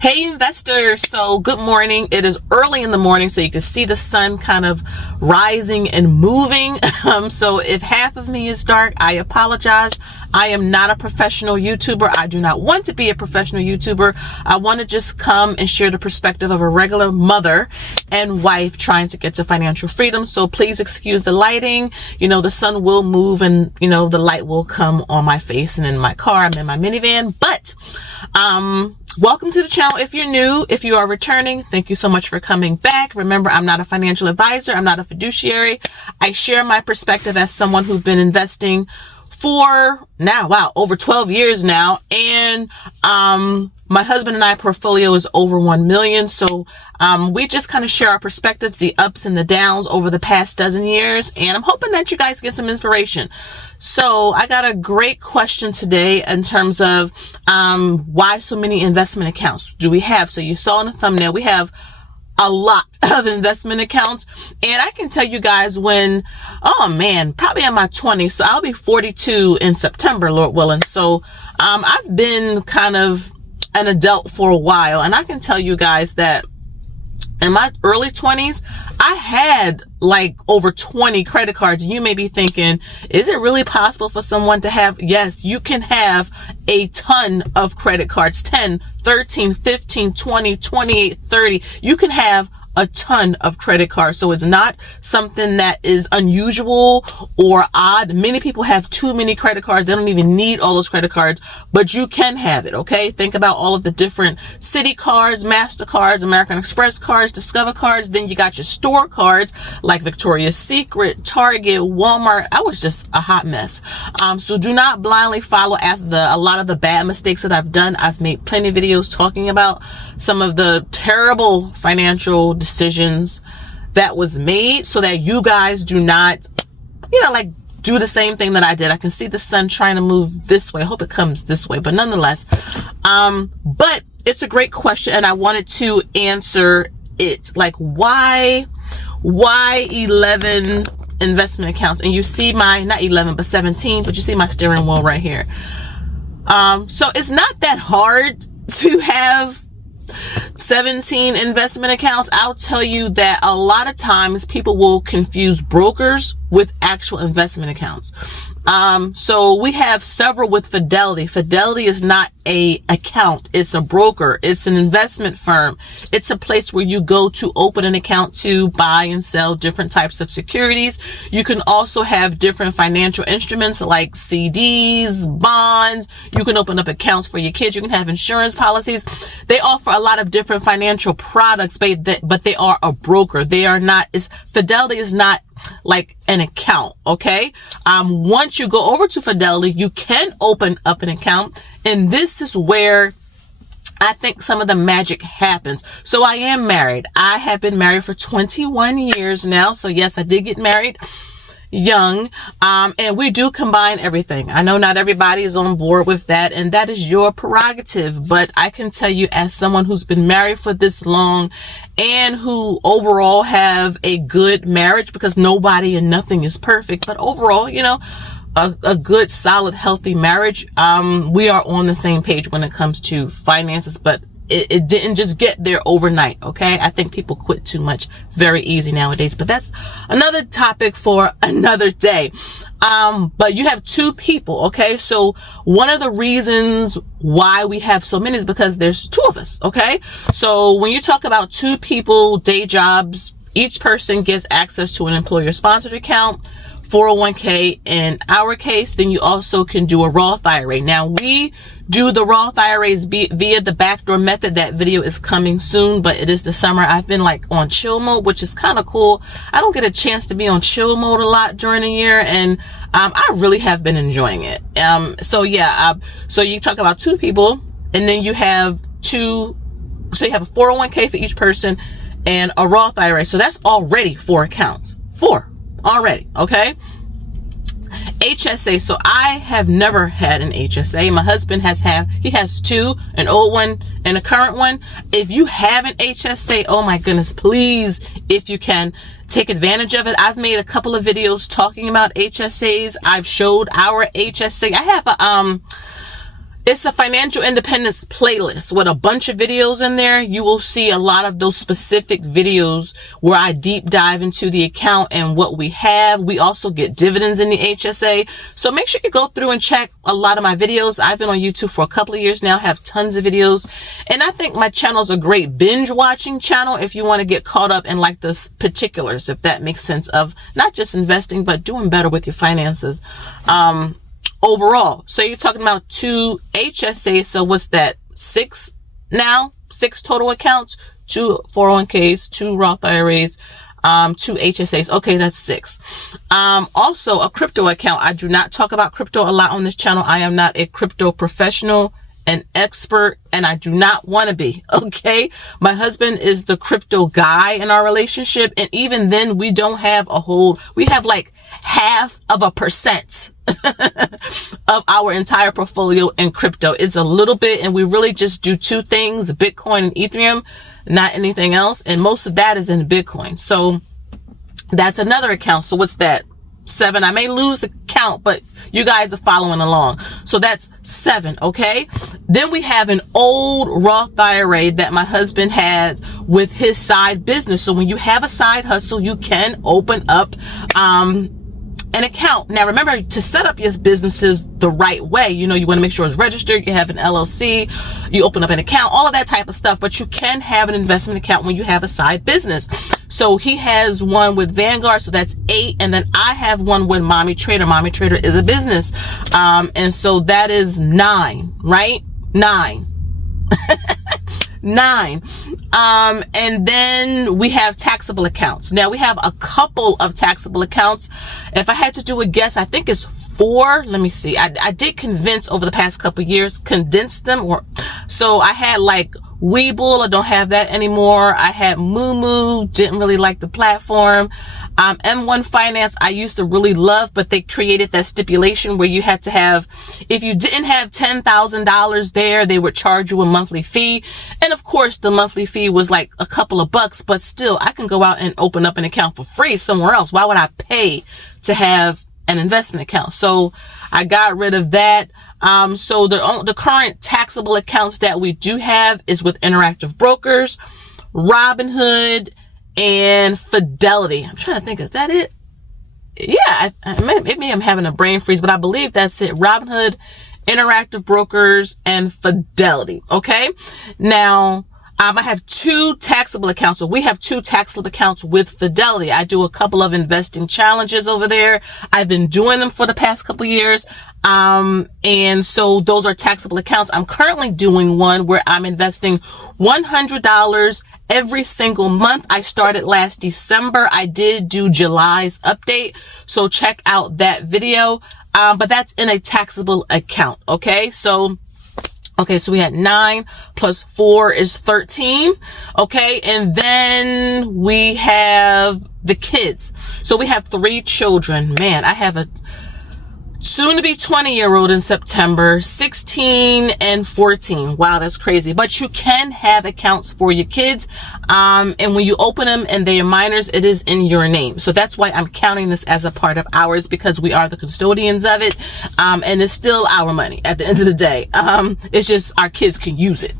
Hey investors, so good morning. It is early in the morning, so you can see the sun kind of rising and moving. So if half of me is dark, I apologize. I am not a professional YouTuber. I do not want to be a professional YouTuber. I want to just come and share the perspective of a regular mother and wife trying to get to financial freedom. So please excuse the lighting. The sun will move and, the light will come on my face and in my car. I'm in my minivan, but, welcome to the channel. If you're new, if you are returning, thank you so much for coming back. Remember, I'm not a financial advisor. I'm not a fiduciary. I share my perspective as someone who's been investing for over 12 years now. And, my husband and I portfolio is over 1 million. So, we just kind of share our perspectives, the ups and the downs over the past dozen years. And I'm hoping that you guys get some inspiration. So I got a great question today in terms of, why so many investment accounts do we have? So you saw in the thumbnail, we have a lot of investment accounts. And I can tell you guys probably in my 20s. So I'll be 42 in September, Lord willing. So, I've been kind of an adult for a while. And I can tell you guys that in my early 20s, I had like over 20 credit cards. You may be thinking, is it really possible for someone to have? Yes, you can have a ton of credit cards, 10, 13, 15, 20, 28, 30. You can have a ton of credit cards. So it's not something that is unusual or odd. Many people have too many credit cards. They don't even need all those credit cards, but you can have it. Okay. Think about all of the different Citi cards, MasterCards, American Express cards, Discover cards. Then you got your store cards like Victoria's Secret, Target, Walmart. I was just a hot mess. So do not blindly follow after a lot of the bad mistakes that I've done. I've made plenty of videos talking about some of the terrible financial decisions that was made so that you guys do not, do the same thing that I did. I can see the sun trying to move this way. I hope it comes this way, but nonetheless, but it's a great question and I wanted to answer it. Like why 11 investment accounts? And you see not 11, but 17, but you see my steering wheel right here. So it's not that hard to have 17 investment accounts. I'll tell you that a lot of times people will confuse brokers with actual investment accounts. So we have several with Fidelity. Fidelity is not a account. It's a broker. It's an investment firm. It's a place where you go to open an account to buy and sell different types of securities. You can also have different financial instruments like CDs, bonds. You can open up accounts for your kids. You can have insurance policies. They offer a lot of different financial products, but they are a broker. Fidelity is not like an account. Okay. Once you go over to Fidelity, you can open up an account. And this is where I think some of the magic happens. So I am married. I have been married for 21 years now. So yes, I did get married young. And we do combine everything. I know not everybody is on board with that, and that is your prerogative. But I can tell you, as someone who's been married for this long and who overall have a good marriage, because nobody and nothing is perfect, but overall, a good, solid, healthy marriage. We are on the same page when it comes to finances, but it didn't just get there overnight. Okay. I think people quit too much very easy nowadays, but that's another topic for another day. But you have two people. Okay. So one of the reasons why we have so many is because there's two of us. Okay. So when you talk about two people, day jobs, each person gets access to an employer sponsored account, 401k in our case. Then you also can do a Roth IRA. Now we do the Roth IRAs via the backdoor method. That video is coming soon, but it is the summer. I've been on chill mode, which is kind of cool. I don't get a chance to be on chill mode a lot during the year, and I really have been enjoying it. So you talk about two people, and then you have so you have a 401k for each person and a Roth IRA. So that's already 4 accounts. 4 already. Okay. HSA. So I have never had an HSA. My husband has 2, an old one and a current one. If you have an HSA, oh my goodness, please, if you can, take advantage of it. I've made a couple of videos talking about HSAs. I've showed our HSA. I have It's a financial independence playlist with a bunch of videos in there. You will see a lot of those specific videos where I deep dive into the account and what we have. We also get dividends in the HSA. So make sure you go through and check a lot of my videos. I've been on YouTube for a couple of years now, have tons of videos. And I think my channel is a great binge watching channel if you want to get caught up in like the particulars, if that makes sense, of not just investing, but doing better with your finances. Overall. So you're talking about 2 HSAs. So what's that? 6 now? 6 total accounts, 2 401ks, 2 Roth IRAs, 2 HSAs. Okay, that's 6. Also a crypto account. I do not talk about crypto a lot on this channel. I am not a crypto professional, an expert, and I do not want to be. Okay. My husband is the crypto guy in our relationship. And even then we don't have we have like 0.5% of our entire portfolio in crypto. It's a little bit, and we really just do 2 things, Bitcoin and Ethereum, not anything else. And most of that is in Bitcoin. So that's another account. So what's that? 7. I may lose a count, but you guys are following along. So that's 7. Okay. Then we have an old Roth IRA that my husband has with his side business. So when you have a side hustle, you can open up, an account. Now remember, to set up your businesses the right way, you want to make sure it's registered, you have an LLC, you open up an account, all of that type of stuff, but you can have an investment account when you have a side business. So he has one with Vanguard, so that's 8, and then I have one with Mommy Trader. Mommy Trader is a business. And so that is 9, right? 9. 9. And then we have taxable accounts. Now we have a couple of taxable accounts. If I had to do a guess, I think it's 4. Let me see. I did condense over the past couple of years, condense them. So I had like Webull. I don't have that anymore. I had Moo, didn't really like the platform. M1 Finance, I used to really love, but they created that stipulation where you had to have, if you didn't have $10,000 there, they would charge you a monthly fee. And of course, the monthly fee was like a couple of bucks, but still, I can go out and open up an account for free somewhere else. Why would I pay to have an investment account? So I got rid of that. So the current taxable accounts that we do have is with Interactive Brokers, Robinhood, and Fidelity. I'm trying to think, is that it? Yeah, maybe I'm having a brain freeze, but I believe that's it. Robinhood, Interactive Brokers, and Fidelity. Okay. Now, I have 2 taxable accounts. So we have 2 taxable accounts with Fidelity. I do a couple of investing challenges over there. I've been doing them for the past couple of years. And so those are taxable accounts. I'm currently doing one where I'm investing $100 every single month. I started last December. I did do July's update, so check out that video. But that's in a taxable account. Okay. So we had 9 plus 4 is 13. Okay. And then we have the kids. So we have 3 children. Man, I have a soon to be 20-year-old in September, 16 and 14. Wow, that's crazy. But you can have accounts for your kids. And when you open them and they are minors, it is in your name. So that's why I'm counting this as a part of ours, because we are the custodians of it. And it's still our money at the end of the day. It's just our kids can use it.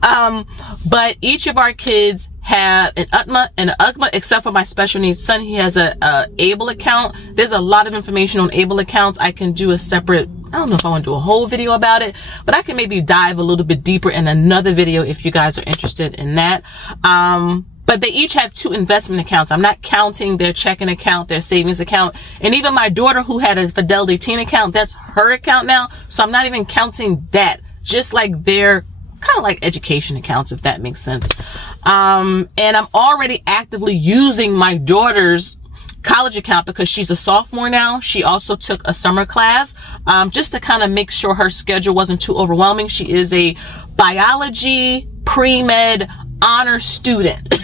But each of our kids have an UTMA and an UGMA, except for my special needs son. He has a ABLE account. There's a lot of information on ABLE accounts. I can do a separate, I don't know if I want to do a whole video about it, but I can maybe dive a little bit deeper in another video if you guys are interested in that. But they each have 2 investment accounts. I'm not counting their checking account, their savings account. And even my daughter, who had a Fidelity teen account, that's her account now. So I'm not even counting that, just like their kind of like education accounts, if that makes sense. And I'm already actively using my daughter's college account because she's a sophomore now. She also took a summer class, just to kind of make sure her schedule wasn't too overwhelming. She is a biology pre-med honor student.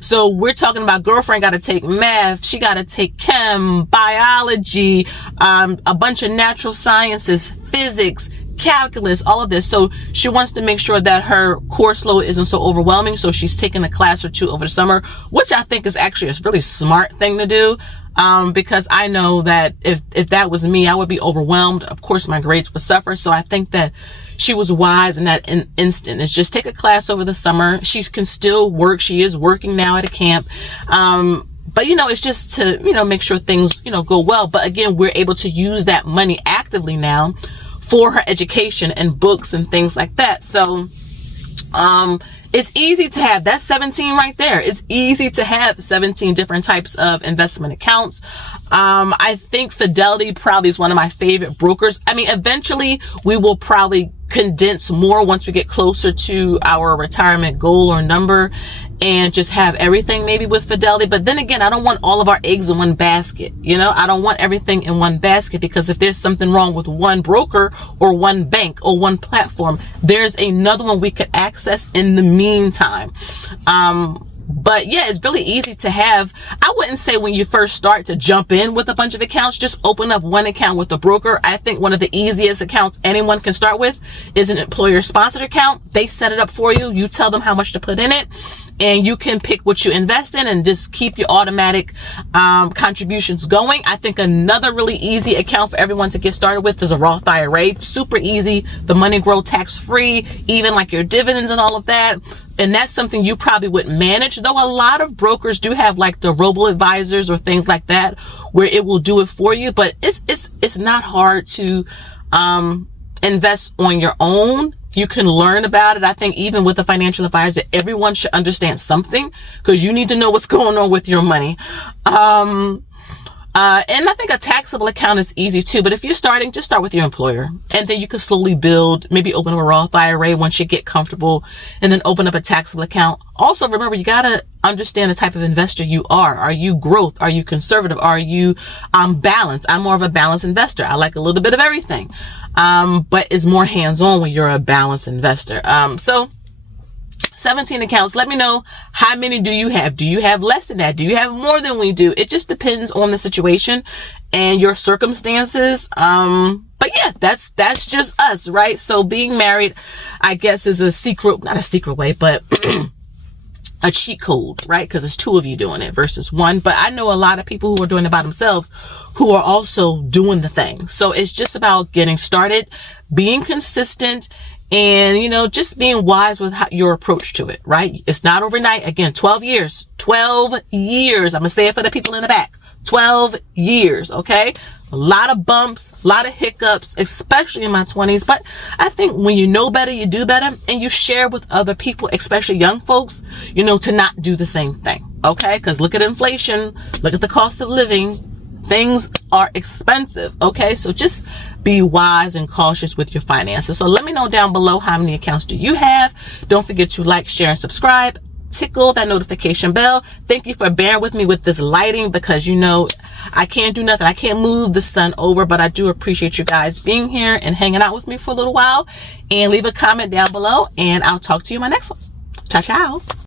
So we're talking about girlfriend got to take math. She got to take chem, biology, a bunch of natural sciences, physics, calculus, all of this. So she wants to make sure that her course load isn't so overwhelming. So she's taking a class or 2 over the summer, which I think is actually a really smart thing to do. Because I know that if that was me, I would be overwhelmed. Of course, my grades would suffer. So I think that she was wise in that instant, is just take a class over the summer. She can still work. She is working now at a camp. But, it's just to, make sure things, go well. But again, we're able to use that money actively now for her education and books and things like that. So, it's easy to have. That's 17 right there. It's easy to have 17 different types of investment accounts. I think Fidelity probably is one of my favorite brokers. I mean, eventually we will probably condense more once we get closer to our retirement goal or number, and just have everything maybe with Fidelity. But then again, I don't want all of our eggs in one basket. I don't want everything in one basket, because if there's something wrong with one broker or one bank or one platform, there's another one we could access in the meantime. But yeah, it's really easy to have. I wouldn't say when you first start to jump in with a bunch of accounts. Just open up one account with a broker. I think one of the easiest accounts anyone can start with is an employer sponsored account. They set it up for you. You tell them how much to put in it, and you can pick what you invest in and just keep your automatic contributions going. I think another really easy account for everyone to get started with is a Roth IRA. Super easy. The money grow tax free, even like your dividends and all of that. And that's something you probably would manage, though a lot of brokers do have like the robo-advisors or things like that where it will do it for you. But it's not hard to invest on your own. You can learn about it. I think even with a financial advisor, everyone should understand something, because you need to know what's going on with your money. And I think a taxable account is easy too. But if you're starting, just start with your employer, and then you can slowly build, maybe open up a Roth IRA once you get comfortable, and then open up a taxable account. Also, remember, you got to understand the type of investor you are. Are you growth? Are you conservative? Are you balanced? I'm more of a balanced investor. I like a little bit of everything. But it's more hands-on when you're a balanced investor. So 17 accounts. Let me know, how many do you have? Do you have less than that? Do you have more than we do? It just depends on the situation and your circumstances. But yeah, that's just us, right? So being married, I guess, is not a secret way, but a cheat code, right? Because it's two of you doing it versus one. But I know a lot of people who are doing it by themselves who are also doing the thing. So it's just about getting started, being consistent, and, just being wise with your approach to it, right? It's not overnight. Again, 12 years. I'm going to say it for the people in the back. 12 years. Okay. A lot of bumps, a lot of hiccups, especially in my 20s. But I think when you know better, you do better, and you share with other people, especially young folks, to not do the same thing. Okay. Cause look at inflation. Look at the cost of living. Things are expensive. Okay. So just be wise and cautious with your finances. So let me know down below, how many accounts do you have? Don't forget to like, share, and subscribe. Tickle that notification bell. Thank you for bearing with me with this lighting, because I can't do nothing. I can't move the sun over, but I do appreciate you guys being here and hanging out with me for a little while. And leave a comment down below, and I'll talk to you in my next one. Ciao, ciao.